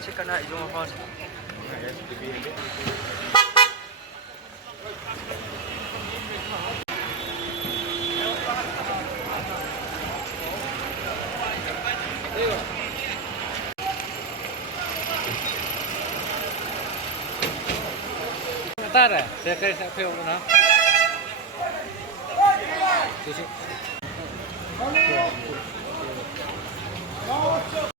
Cek ka na yung phone. Yes, bibili. Bentar ya, saya kira saya film na. Susu.